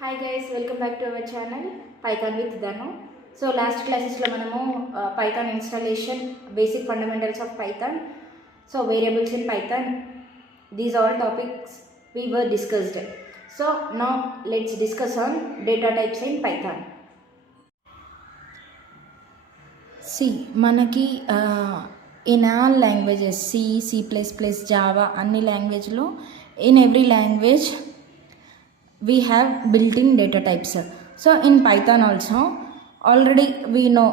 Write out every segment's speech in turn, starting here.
Hi guys, welcome back to our channel Python with Dhanu. So last క్లాసెస్లో మనము Python installation, basic fundamentals of Python, so variables in Python, these all topics we were discussed. So now let's discuss on data types in Python. See, మనకి in all languages C++, Java అన్ని లాంగ్వేజ్లో in every language we have built-in data types. So in Python also already we know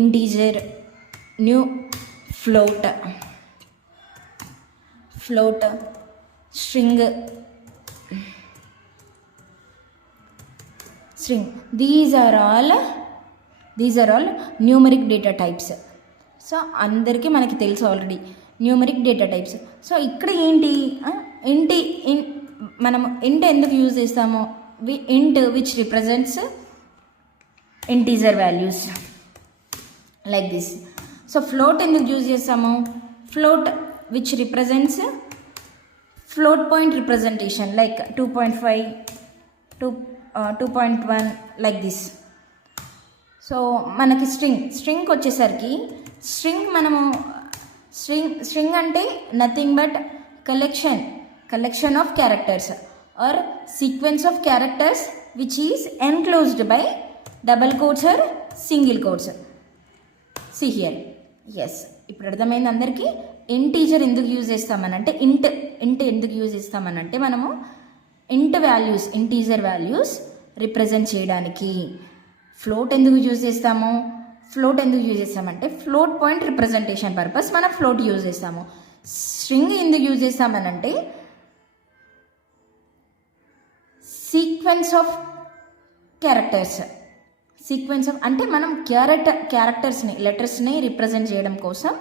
integer, new, float, string. These are all numeric data types. So అందరికీ మనకి తెలుసు already numeric data types. So ఇక్కడ ఏంటి మనం int ఎందుకు use చేస్తామో, int which represents integer values like this. So float ఎందుకు use చేస్తాము, float which represents float point representation like 2.5 2.1 like this. So మనకి స్ట్రింగ్కి వచ్చేసరికి మనము స్ట్రింగ్ అంటే nothing but collection of characters or sequence of characters which is enclosed by double quotes or single quotes. See here. Yes, ఇప్పుడు అర్థమైంది అందరికీ. Integer ఎందుకు use చేస్తామనంటే, ఇంట్ ఎందుకు యూజ్ చేస్తామనంటే మనము ఇంటీజర్ వాల్యూస్ రిప్రజెంట్ చేయడానికి. ఫ్లోట్ ఎందుకు యూజ్ చేస్తామంటే ఫ్లోట్ పాయింట్ రిప్రజెంటేషన్ పర్పస్ మనం ఫ్లోట్ యూజ్ చేస్తాము. స్ట్రింగ్ ఎందుకు యూజ్ చేస్తామనంటే సీక్వెన్స్ ఆఫ్ అంటే మనం క్యారెక్టర్స్ని లెటర్స్ని రిప్రజెంట్ చేయడం కోసం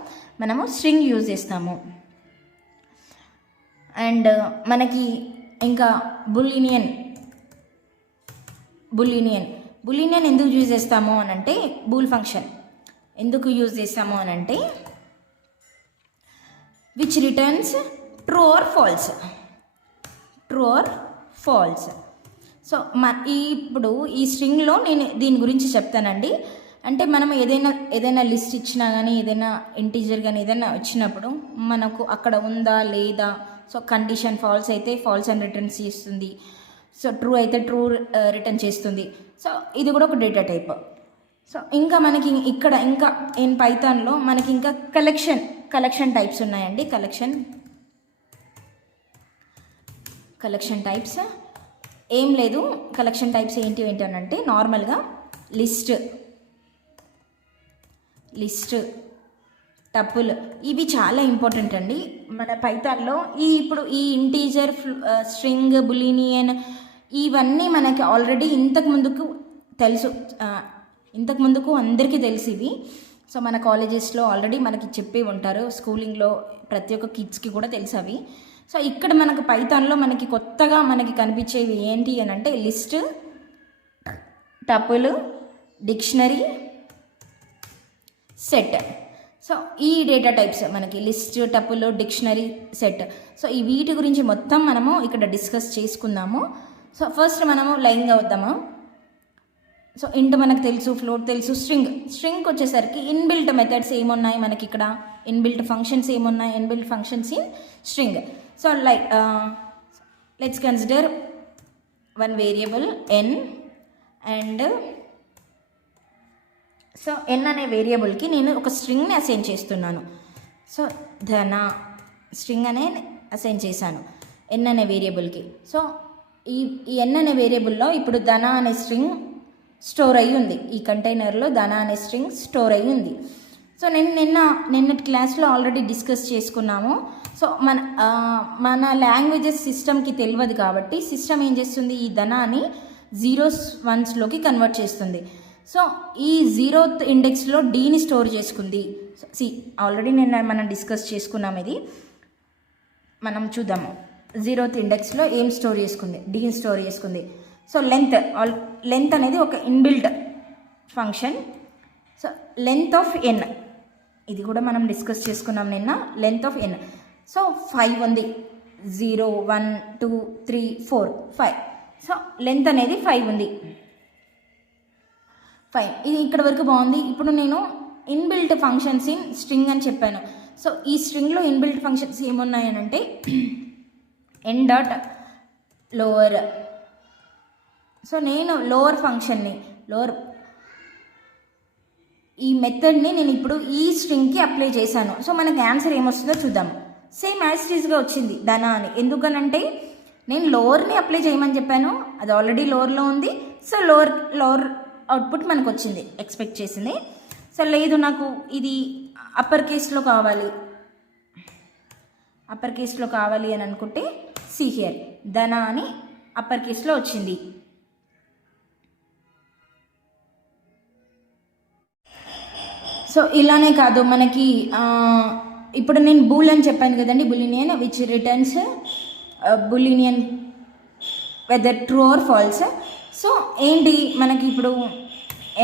మనము స్ట్రింగ్ యూజ్ చేస్తాము. అండ్ మనకి ఇంకా బులినియన్ ఎందుకు యూజ్ చేస్తాము అని అంటే, బూల్ ఫంక్షన్ ఎందుకు యూజ్ చేస్తాము అని అంటే which returns true or false. So ఇప్పుడు ఈ స్ట్రింగ్లో నేను దీని గురించి చెప్తానండి. అంటే మనం ఏదైనా లిస్ట్ ఇచ్చినా కానీ, ఏదైనా ఇంటీజర్ కానీ ఏదైనా ఇచ్చినప్పుడు మనకు అక్కడ ఉందా లేదా, సో కండిషన్ ఫాల్స్ అయితే ఫాల్స్ అని రిటర్న్ చేస్తుంది, సో ట్రూ అయితే ట్రూ రిటర్న్ చేస్తుంది. సో ఇది కూడా ఒక డేటా టైప్. సో ఇంకా మనకి ఇక్కడ ఇన్ పైథాన్లో మనకి ఇంకా కలెక్షన్ టైప్స్ ఉన్నాయండి. కలెక్షన్ టైప్స్ ఏం లేదు. కలెక్షన్ టైప్స్ ఏంటంటే నార్మల్గా లిస్ట్, టపుల్, ఇవి చాలా ఇంపార్టెంట్ అండి మన పైథాన్లో. ఇప్పుడు ఈ ఇంటీజర్, స్ట్రింగ్, బులినియన్ ఇవన్నీ మనకి ఆల్రెడీ ఇంతకు ముందుకు అందరికీ తెలుసు ఇవి. సో మన కాలేజెస్లో ఆల్రెడీ మనకి చెప్పే ఉంటారు, స్కూలింగ్లో ప్రతి ఒక్క కిడ్స్కి కూడా తెలుసు అవి. సో ఇక్కడ మనకు పైథాన్లో మనకి కొత్తగా మనకి కనిపించేవి ఏంటి అని అంటే list, tuple, dictionary, set. So ఈ డేటా టైప్స్ మనకి list, tuple, dictionary, set. So ఈ వీటి గురించి మొత్తం మనము ఇక్కడ డిస్కస్ చేసుకుందాము. సో ఫస్ట్ మనము లైన్గా వద్దాము. సో ఇంట్ మనకు తెలుసు, ఫ్లోట్ తెలుసు. స్ట్రింగ్కి వచ్చేసరికి ఇన్బిల్ట్ మెథడ్స్ ఏమున్నాయి మనకి ఇక్కడ, ఇన్బిల్ట్ ఫంక్షన్స్ ఏమున్నాయి, inbuilt functions in string. So let's consider one variable N, and so N అనే వేరియబుల్కి నేను ఒక స్ట్రింగ్ని అసైన్ చేస్తున్నాను. సో స్ట్రింగ్ అనే అసైన్ చేశాను ఎన్ అనే వేరియబుల్కి. సో ఈ ఎన్ అనే వేరియబుల్లో ఇప్పుడు ధన అనే స్ట్రింగ్ స్టోర్ అయ్యి ఉంది. ఈ కంటైనర్లో ధన అనే స్ట్రింగ్ స్టోర్ అయ్యి ఉంది. సో నిన్నటి క్లాస్లో ఆల్రెడీ డిస్కస్ చేసుకున్నాము. సో మన లాంగ్వేజెస్ సిస్టమ్కి తెలియదు కాబట్టి సిస్టమ్ ఏం చేస్తుంది, ఈ ధనాన్ని 0s 1sలోకి కన్వర్ట్ చేస్తుంది. సో ఈ 0th ఇండెక్స్లో డీని స్టోర్ చేసుకుంది. ఆల్రెడీ మనం డిస్కస్ చేసుకున్నాం. ఇది మనం చూద్దాము. 0th ఇండెక్స్లో ఏం స్టోర్ చేసుకుంది, డీని స్టోర్ చేసుకుంది. సో లెంత్ అనేది ఒక inbuilt function. So length of N, ఇది కూడా మనం డిస్కస్ చేసుకున్నాం నిన్న. లెంత్ ఆఫ్ ఎన్, సో 5 ఉంది. 0 1 2 3 4 5. సో లెంత్ అనేది 5 ఉంది. ఫైన్, ఇది ఇక్కడ వరకు బాగుంది. ఇప్పుడు నేను ఇన్బిల్ట్ ఫంక్షన్స్ ఇన్ స్ట్రింగ్ అని చెప్పాను. సో ఈ స్ట్రింగ్లో ఇన్బిల్ట్ ఫంక్షన్స్ ఏమున్నాయనంటే ఎన్ డాట్ లోవర్. సో నేను లోవర్ ఫంక్షన్ని ఈ మెథడ్ని నేను ఇప్పుడు ఈ స్ట్రింగ్కి అప్లై చేశాను. సో మనకి ఆన్సర్ ఏమొస్తుందో చూద్దాం. సేమ్ యాజ్ ఇట్ ఈస్గా వచ్చింది ధన అని. ఎందుకనంటే నేను లోవర్ని అప్లై చేయమని చెప్పాను, అది ఆల్రెడీ లోవర్లో ఉంది. సో లోవర్ అవుట్పుట్ మనకు వచ్చింది, ఎక్స్పెక్ట్ చేసింది. సో లేదు నాకు ఇది అప్పర్ కేస్లో కావాలి అని అనుకుంటే సి హియర్ ధన అని అప్పర్ కేస్లో వచ్చింది. సో ఇలానే కాదు మనకి ఇప్పుడు నేను బూల్ అని చెప్పాను కదండి, boolean which returns boolean whether true or false. So ఏంటి మనకి ఇప్పుడు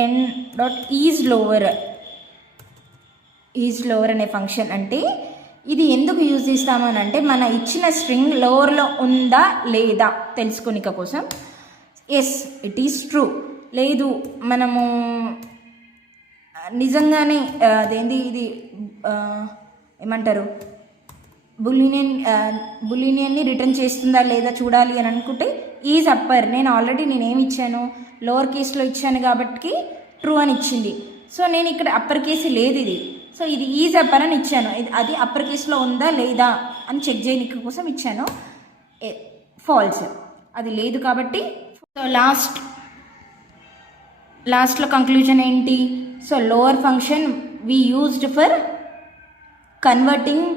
ఎన్ డాట్ ఈజ్ లోవర్ అనే ఫంక్షన్ అంటే ఇది ఎందుకు యూజ్ చేస్తాము అని అంటే మన ఇచ్చిన స్ట్రింగ్ లోవర్లో ఉందా లేదా తెలుసుకోనిక కోసం. ఎస్ ఇట్ ఈస్ ట్రూ, లేదు మనము నిజంగానే అదేంటి ఇది ఏమంటారు బులినియన్ని రిటర్న్ చేస్తుందా లేదా చూడాలి అని అనుకుంటే ఈజ్ అప్పర్. నేనేమి ఇచ్చాను, లోవర్ కేసులో ఇచ్చాను కాబట్టి ట్రూ అని ఇచ్చింది. సో నేను ఇక్కడ అప్పర్ కేసు లేదు ఇది, సో ఇది ఈజ్ అప్పర్ అని ఇచ్చాను. అది అప్పర్ కేసులో ఉందా లేదా అని చెక్ చేయడానికి కోసం ఇచ్చాను. ఫాల్స్, అది లేదు కాబట్టి. సో లాస్ట్లో కంక్లూజన్ ఏంటి? So lower function we used for converting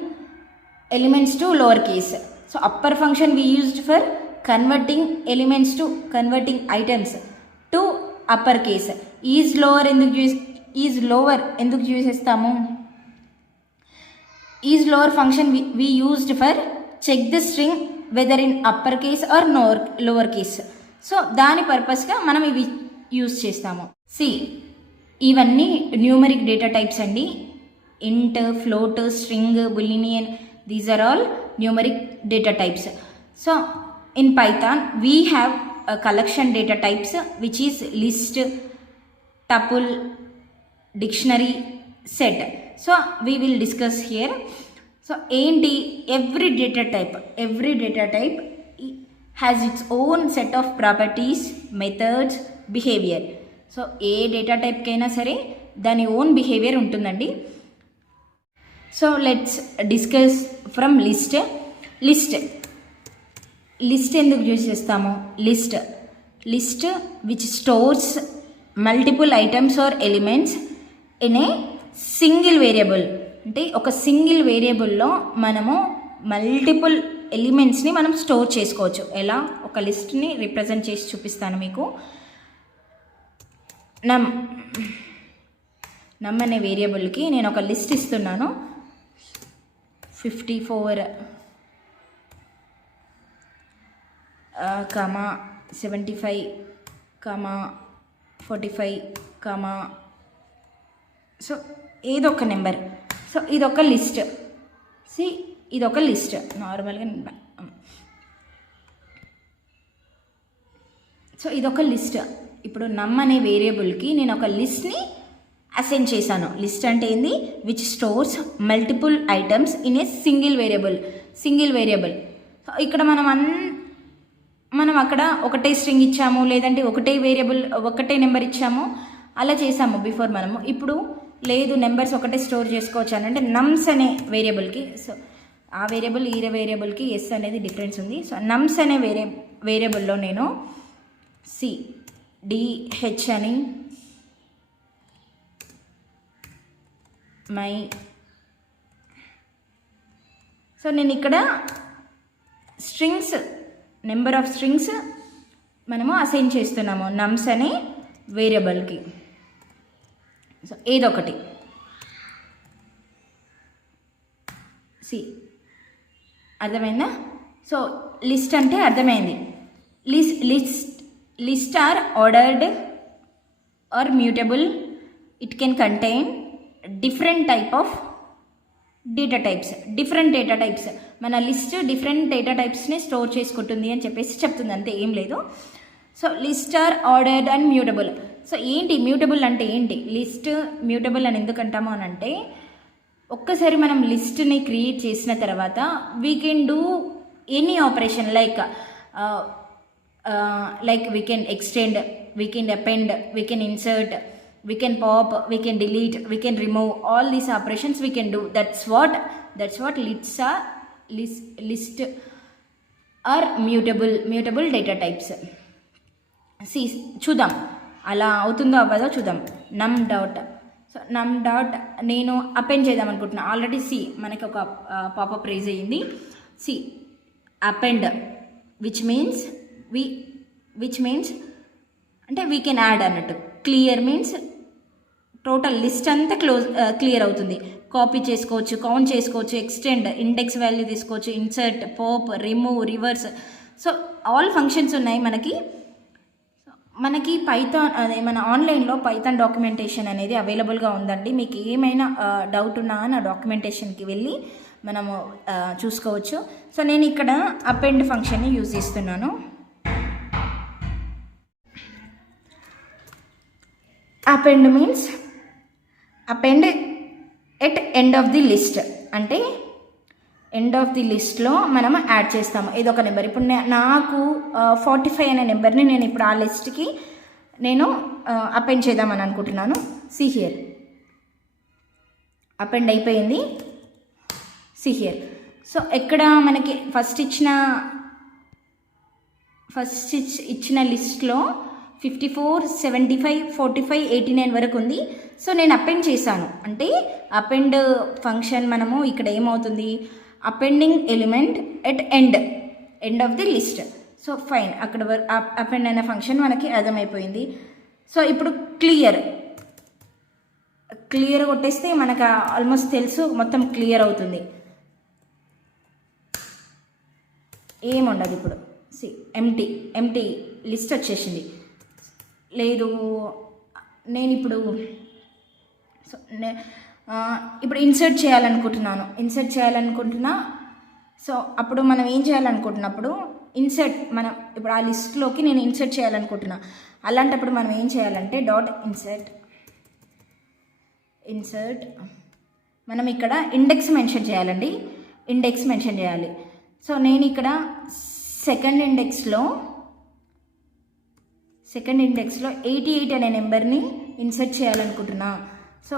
elements to lower case. So upper function we used for converting items to upper case. Is lower ఎందుకు యూజ్ చేస్తాము? Is lower function we used for check the string whether in upper case or lower case. So దాని పర్పస్గా మనం ఇవి use చేస్తాము. ఇవన్నీ numeric data types అండి. Int, float, string, boolean, these are all numeric data types. So in Python we have collection data types which is list, tuple, dictionary, set. So we will discuss here. So every data type has its own set of properties, methods, behavior. So ఏ data type కైనా సరే దాని own behaviour ఉంటుందండి. So let's discuss from list ఎందుకు use చేస్తాము? List which stores multiple items or elements in a single variable. అంటే ఒక single వేరియబుల్లో మనము మల్టిపుల్ ఎలిమెంట్స్ని మనం స్టోర్ చేసుకోవచ్చు. ఎలా? ఒక లిస్ట్ని రిప్రజెంట్ చేసి చూపిస్తాను మీకు. నమ్ అనే వేరియబుల్కి నేను ఒక లిస్ట్ ఇస్తున్నాను. 54, 75, 45, సో ఏదో ఒక నెంబర్. సో ఇదొక లిస్ట్ నార్మల్గా. సో ఇదొక లిస్ట్. ఇప్పుడు నమ్ అనే వేరియబుల్కి నేను ఒక లిస్ట్ని అసైన్ చేశాను. లిస్ట్ అంటే ఏంది? Which stores multiple items in a single variable. ఇక్కడ మనం అక్కడ ఒకటే స్ట్రింగ్ ఇచ్చాము, లేదంటే ఒకటే నెంబర్ ఇచ్చాము, అలా చేసాము బిఫోర్ మనము. ఇప్పుడు లేదు, నెంబర్స్ ఒకటే స్టోర్ చేసుకోవచ్చు అని అంటే నమ్స్ అనే వేరియబుల్కి. సో ఆ వేరియబుల్ ఈ వేరియబుల్కి ఎస్ అనేది డిఫరెన్స్ ఉంది. సో నమ్స్ అనే వేరియబుల్లో నేను DH అని సో నేను ఇక్కడ నెంబర్ ఆఫ్ స్ట్రింగ్స్ మనము అసైన్ చేస్తున్నాము నమ్స్ అనే వేరియబుల్కి. సో ఏదొకటి అర్థమైందా? సో లిస్ట్ అంటే అర్థమైంది. List are ordered or mutable. It can contain different type of data types. మన లిస్ట్ డిఫరెంట్ డేటా టైప్స్ని స్టోర్ చేసుకుంటుంది అని చెప్పేసి చెప్తుంది, అంతే, ఏం లేదు. So list are ordered and mutable. So ఏంటి మ్యూటబుల్ అంటే ఏంటి, లిస్ట్ మ్యూటబుల్ అని ఎందుకు అంటాము అని అంటే, ఒక్కసారి మనం లిస్ట్ని క్రియేట్ చేసిన తర్వాత we can do any operation like we can extend, we can append, we can insert, we can pop, we can delete, we can remove, all these operations we can do. That's what lists are, list are mutable data types. See, చూద్దాం అలా అవుతుందో అవ్వదో చూద్దాం. నమ్ dot, so నమ్ dot నేను append చేద్దాం అనుకుంటున్నా. Already C మనకి ఒక పాపప్ రేజ్ అయ్యింది. సి అపెండ్ విచ్ మీన్స్ అంటే వీ కెన్ యాడ్ అన్నట్టు. క్లియర్ మీన్స్ టోటల్ లిస్ట్ అంతా క్లియర్ అవుతుంది. కాపీ చేసుకోవచ్చు, కౌంట్ చేసుకోవచ్చు, ఎక్స్టెండ్, ఇండెక్స్ వాల్యూ తీసుకోవచ్చు, insert, pop, remove, reverse. So all functions ఉన్నాయి మనకి పైథాన్ అదే మన ఆన్లైన్లో పైథాన్ డాక్యుమెంటేషన్ అనేది అవైలబుల్గా ఉందండి. మీకు ఏమైనా డౌట్ ఉన్నా నా డాక్యుమెంటేషన్కి వెళ్ళి మనము చూసుకోవచ్చు. సో నేను ఇక్కడ అపెండ్ ఫంక్షన్ని యూజ్ చేస్తున్నాను. Append means append at end of the list, అంటే ఎండ్ ఆఫ్ ది లిస్ట్లో మనం యాడ్ చేస్తాము ఏదో ఒక నెంబర్. ఇప్పుడు నాకు 45 అనే నెంబర్ని నేను ఇప్పుడు ఆ లిస్ట్కి నేను అపెండ్ చేద్దామని అనుకుంటున్నాను. సి హియర్ అపెండ్ అయిపోయింది. See here. సో ఎక్కడ మనకి ఫస్ట్ ఇచ్చిన లిస్ట్లో 54, 75, 45, 89 వరకు ఉంది. సో నేను అపెండ్ చేశాను. అంటే అపెండ్ ఫంక్షన్ మనము ఇక్కడ ఏమవుతుంది, appending element at end of the list. So fine, అక్కడ అపెండ్ అనే ఫంక్షన్ మనకి అర్థమైపోయింది. సో ఇప్పుడు క్లియర్ కొట్టేస్తే మనకు ఆల్మోస్ట్ తెలుసు, మొత్తం క్లియర్ అవుతుంది, ఏముండదు. ఇప్పుడు సి ఎంటీ లిస్ట్ వచ్చేసింది. లేదు నేను ఇప్పుడు ఇన్సర్ట్ చేయాలనుకుంటున్నా. సో అప్పుడు మనం ఏం చేయాలనుకుంటున్నప్పుడు మనం ఇప్పుడు ఆ లిస్ట్లోకి నేను ఇన్సర్ట్ చేయాలనుకుంటున్నా. అలాంటప్పుడు మనం ఏం చేయాలంటే డాట్ ఇన్సర్ట్ మనం ఇక్కడ ఇండెక్స్ మెన్షన్ చేయాలి. సో నేను ఇక్కడ సెకండ్ ఇండెక్స్లో 88 అనే నెంబర్ని ఇన్సర్ట్ చేయాలనుకుంటున్నా. సో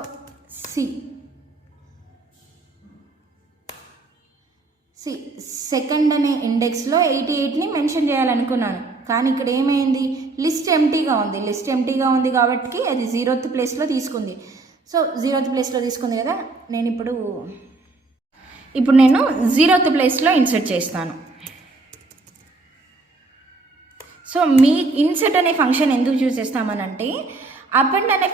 సెకండ్ అనే ఇండెక్స్లో 88ని మెన్షన్ చేయాలనుకున్నాను, కానీ ఇక్కడ ఏమైంది, లిస్ట్ ఎంటీగా ఉంది కాబట్టి అది 0th ప్లేస్లో తీసుకుంది. సో 0th ప్లేస్లో తీసుకుంది కదా, నేను ఇప్పుడు 0th ప్లేస్లో ఇన్సర్ట్ చేస్తాను. సో మీ ఇన్సర్ట్ అనే ఫంక్షన్ ఎందుకు యూజ్ చేస్తామనంటే, అపెండ్ అనే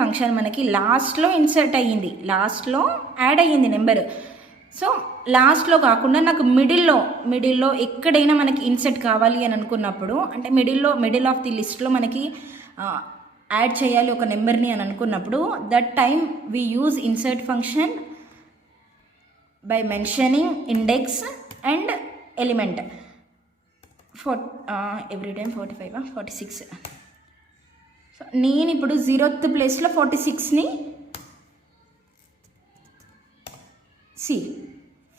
ఫంక్షన్ మనకి లాస్ట్లో ఇన్సర్ట్ అయ్యింది, లాస్ట్లో యాడ్ అయ్యింది నెంబర్. సో లాస్ట్లో కాకుండా నాకు మిడిల్లో ఎక్కడైనా మనకి ఇన్సర్ట్ కావాలి అని అనుకున్నప్పుడు, అంటే మిడిల్ ఆఫ్ ది లిస్ట్లో మనకి యాడ్ చేయాలి ఒక నెంబర్ని అని అనుకున్నప్పుడు, that time we use insert function by mentioning index and element. Every time 45, 46. So నేను ఇప్పుడు 0th ప్లేస్లో 46ని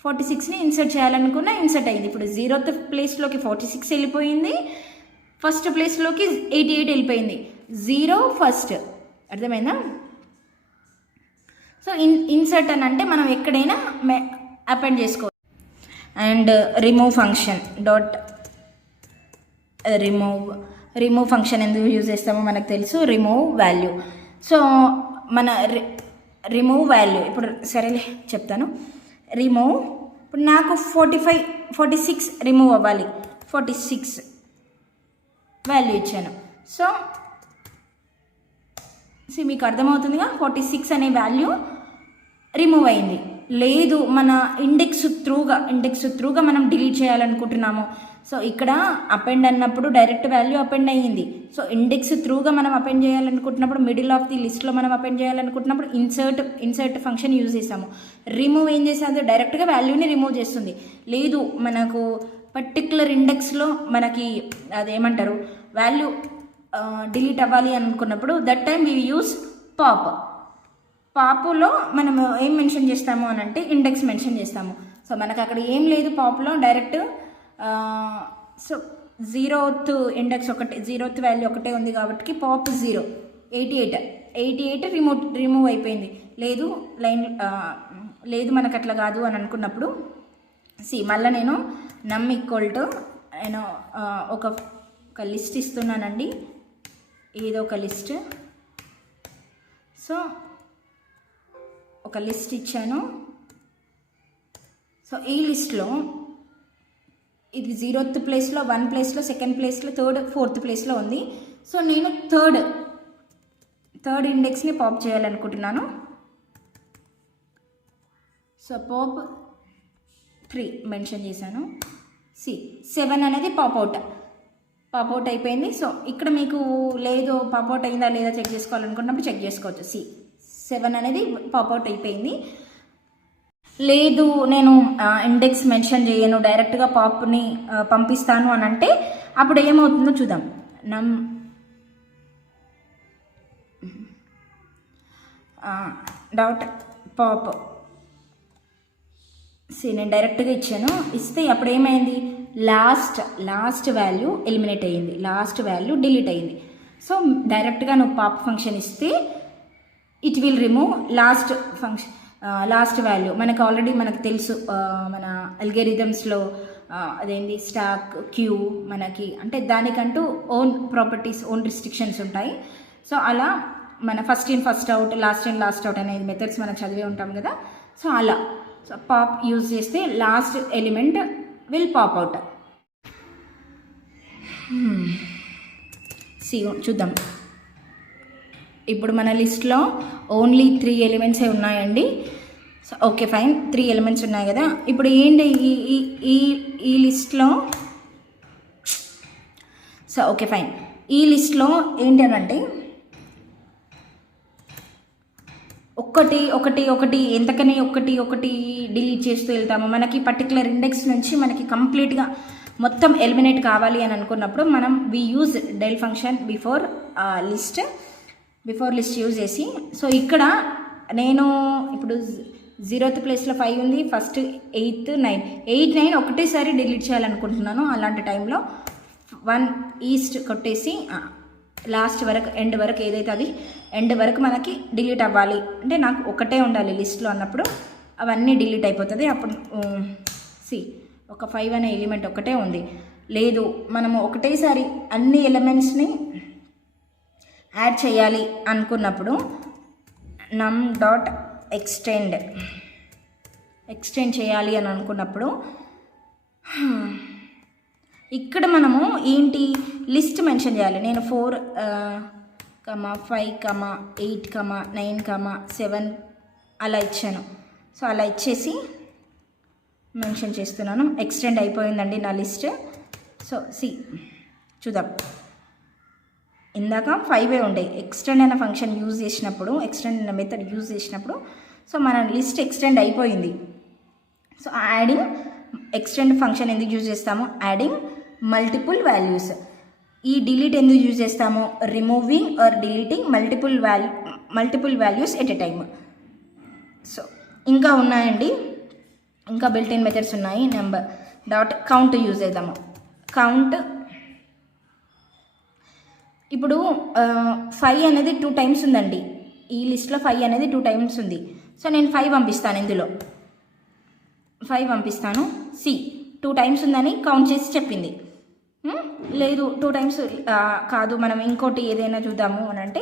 46ని ఇన్సర్ట్ చేయాలనుకున్నా, ఇన్సర్ట్ అయింది. ఇప్పుడు 0th ప్లేస్లోకి 46 వెళ్ళిపోయింది, ఫస్ట్ ప్లేస్లోకి 88 వెళ్ళిపోయింది. 0 ఫస్ట్, అర్థమైందా? సో ఇన్సర్ట్ అని అంటే మనం ఎక్కడైనా అపెండ్ చేసుకోవచ్చు. And remove function dot remove function ఎందుకు యూజ్ చేస్తామో మనకు తెలుసు, రిమూవ్ వాల్యూ. సో మన రిమూవ్ వాల్యూ ఇప్పుడు సరేలే చెప్తాను. రిమూవ్, ఇప్పుడు నాకు 46 రిమూవ్ అవ్వాలి, 46 వాల్యూ ఇచ్చాను. సో మీకు అర్థమవుతుందిగా, 46 అనే వాల్యూ రిమూవ్ అయింది. లేదు మన ఇండెక్స్ త్రూగా మనం డిలీట్ చేయాలనుకుంటున్నాము, సో ఇక్కడ అపెండ్ అన్నప్పుడు డైరెక్ట్ వాల్యూ అపెండ్ అయ్యింది. సో ఇండెక్స్ త్రూగా మనం అపెండ్ చేయాలనుకుంటున్నప్పుడు మిడిల్ ఆఫ్ ది లిస్ట్లో మనం అపెండ్ చేయాలనుకుంటున్నప్పుడు ఇన్సర్ట్ ఫంక్షన్ యూజ్ చేసాము. రిమూవ్ ఏం చేసేది, డైరెక్ట్గా వాల్యూని రిమూవ్ చేస్తుంది. లేదు మనకు పర్టికులర్ ఇండెక్స్లో మనకి అదేమంటారు వాల్యూ డిలీట్ అవ్వాలి అనుకున్నప్పుడు దట్ టైం వీ యూస్ పాపులో మనం ఏం మెన్షన్ చేస్తాము అని అంటే ఇండెక్స్ మెన్షన్ చేస్తాము. సో మనకు అక్కడ ఏం లేదు పాపులో డైరెక్ట్ సో 0th ఇండెక్స్ ఒకటి 0th వాల్యూ ఒకటే ఉంది కాబట్టి పాప్ 0 88 రిమూవ్ అయిపోయింది. లేదు మనకు అట్లా కాదు అని అనుకున్నప్పుడు మళ్ళీ నేను నమ్ ఈక్వల్ టు నేను ఒక లిస్ట్ ఇస్తున్నానండి, ఏదో ఒక లిస్ట్. సో ఒక లిస్ట్ ఇచ్చాను. సో ఈ లిస్ట్లో ఇది 0th ప్లేస్లో 1 ప్లేస్లో 2nd ప్లేస్లో 3rd 4th ప్లేస్లో ఉంది. సో నేను థర్డ్ ఇండెక్స్ని పాప్ చేయాలనుకుంటున్నాను. సో పాప్ 3 మెన్షన్ చేశాను. 7 అనేది పాప్అవుట్ అయిపోయింది. సో ఇక్కడ మీకు లేదు పాప్అవుట్ అయిందా లేదా చెక్ చేసుకోవాలనుకున్నప్పుడు చెక్ చేసుకోవచ్చు. 7 అనేది పాప్అవుట్ అయిపోయింది. లేదు నేను ఇండెక్స్ మెన్షన్ చేయను, డైరెక్ట్గా పాప్ని పంపిస్తాను అని అంటే అప్పుడు ఏమవుతుందో చూద్దాం. నమ్ డాట్ పాప్ నేను డైరెక్ట్గా ఇచ్చాను. ఇస్తే అప్పుడు ఏమైంది, లాస్ట్ వాల్యూ ఎలిమినేట్ అయ్యింది, లాస్ట్ వాల్యూ డిలీట్ అయ్యింది. సో డైరెక్ట్గా నువ్వు పాప్ ఫంక్షన్ ఇస్తే it will remove last value. మనకు తెలుసు మన అల్గోరిథమ్స్లో అదేంటి స్టాక్ క్యూ మనకి అంటే దానికంటూ ఓన్ ప్రాపర్టీస్ ఓన్ రిస్ట్రిక్షన్స్ ఉంటాయి. సో అలా మన first in first out last in last out అనేది మెథడ్స్ మనం చదివే ఉంటాం కదా. సో అలా పాప్ యూజ్ చేస్తే last element will pop out. చూద్దాం. ఇప్పుడు మన లిస్ట్లో ఓన్లీ 3 ఎలిమెంట్సే ఉన్నాయండి. సో ఓకే ఫైన్, 3 ఎలిమెంట్స్ ఉన్నాయి కదా. ఇప్పుడు ఏంటి ఈ లిస్ట్లో సో ఓకే ఫైన్, ఈ లిస్ట్లో ఏంటి అని అంటే ఒకటి ఎంతకని ఒకటి డిలీట్ చేస్తూ వెళ్తాము. మనకి పర్టికులర్ ఇండెక్స్ నుంచి మనకి కంప్లీట్గా మొత్తం ఎలిమినేట్ కావాలి అని అనుకున్నప్పుడు మనం we use del function before list use చేసి. సో ఇక్కడ నేను ఇప్పుడు 0th ప్లేస్లో 5 ఉంది, ఫస్ట్ 8 9 ఒకటేసారి డిలీట్ చేయాలనుకుంటున్నాను. అలాంటి టైంలో 1 ఈస్ట్ కొట్టేసి లాస్ట్ వరకు ఎండ్ వరకు ఏదైతే అది ఎండ్ వరకు మనకి డిలీట్ అవ్వాలి అంటే నాకు ఒకటే ఉండాలి లిస్ట్లో అన్నప్పుడు అవన్నీ డిలీట్ అయిపోతుంది. అప్పుడు ఒక 5 అనే ఎలిమెంట్ ఒకటే ఉంది. లేదు మనము ఒకటేసారి అన్ని ఎలిమెంట్స్ని యాడ్ చేయాలి అనుకున్నప్పుడు నమ్ డాట్ ఎక్స్టెండ్ చేయాలి అని అనుకున్నప్పుడు ఇక్కడ మనము ఏంటి లిస్ట్ మెన్షన్ చేయాలి. నేను 4, 5, 8, 9, 7 అలా ఇచ్చాను. సో అలా ఇచ్చేసి మెన్షన్ చేస్తున్నాను. ఎక్స్టెండ్ అయిపోయిందండి నా లిస్ట్. సో చూద్దాం. ఇందాక 5 ఉండే ఎక్స్టెండ్ అనే ఫంక్షన్ యూజ్ చేసినప్పుడు ఎక్స్టెండ్ అనే మెథడ్ యూజ్ చేసినప్పుడు సో మన లిస్ట్ ఎక్స్టెండ్ అయిపోయింది. సో యాడింగ్ ఎక్స్టెండ్ ఫంక్షన్ ఎందుకు యూజ్ చేస్తాము, యాడింగ్ మల్టిపుల్ వాల్యూస్. ఈ డిలీట్ ఎందుకు యూజ్ చేస్తాము, removing or deleting multiple values at a time. So ఇంకా ఉన్నాయండి, ఇంకా బిల్ట్-ఇన్ మెథడ్స్ ఉన్నాయి. నెంబర్ డాట్ కౌంట్ యూజ్ చేద్దాము. కౌంట్ ఇప్పుడు 5 అనేది 2 టైమ్స్ ఉందండి. ఈ లిస్ట్లో 5 అనేది 2 టైమ్స్ ఉంది. సో నేను 5 పంపిస్తాను, ఇందులో 5 పంపిస్తాను. 2 టైమ్స్ ఉందని కౌంట్ చేసి చెప్పింది. లేదు 2 టైమ్స్ కాదు, మనం ఇంకోటి ఏదైనా చూద్దాము అని అంటే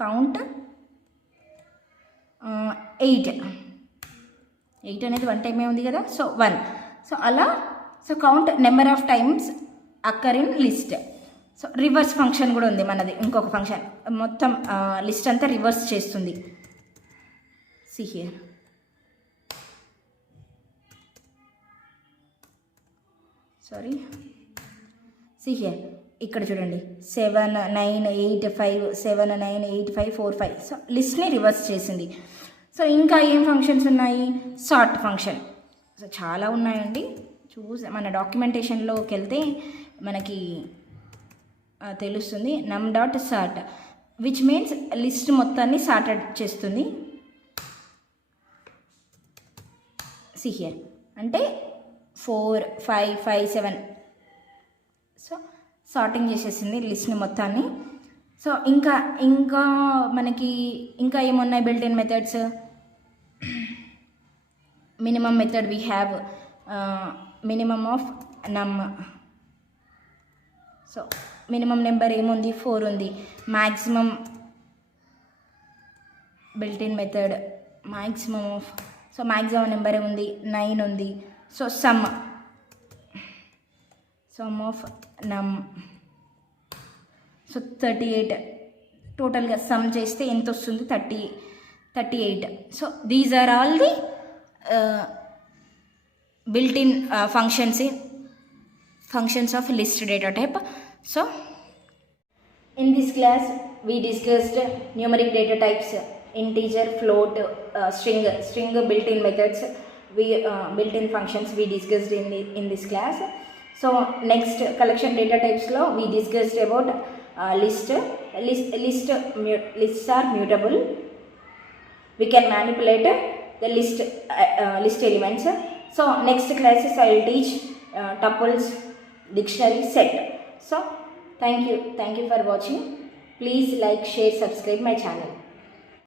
కౌంట్ 8 అనేది 1 టైమే ఉంది కదా. సో 1. సో అలా count number of times అక్కర్ in list. So reverse function కూడా ఉంది మనది, ఇంకొక ఫంక్షన్ మొత్తం లిస్ట్ అంతా రివర్స్ చేస్తుంది. హియర్ సారీ సి హియర్ ఇక్కడ చూడండి 7 9 8 5 7 9 8 5 4 5. సో లిస్ట్ని రివర్స్ చేసింది. సో ఇంకా ఏం ఫంక్షన్స్ ఉన్నాయి? Sort function. సో చాలా ఉన్నాయండి. మన డాక్యుమెంటేషన్లోకి వెళ్తే మనకి తెలుస్తుంది. నమ్ dot sort which means list మొత్తాన్ని సార్టెడ్ చేస్తుంది. సి హియర్ అంటే 4 5 5 7. సో సార్టింగ్ చేసేసింది లిస్ట్ని మొత్తాన్ని. సో ఇంకా మనకి ఇంకా ఏమున్నాయి built in methods? Minimum method we have minimum of num. So minimum number ఏముంది? 4 ఉంది. Maximum built in method maximum of, so maximum number ఏముంది? 9 ఉంది. So sum of num, so 38. టోటల్గా సమ్ చేస్తే ఎంత వస్తుంది? 38. So these are all the built in functions of list data type. So in this class we discussed numeric data types, integer, float, string built-in methods, built-in functions we discussed in this class. So next collection data types lo we discussed about lists are mutable. We can manipulate the list elements. So next classes I will teach tuples, dictionary, set. So thank you for watching. Please like, share, subscribe my channel.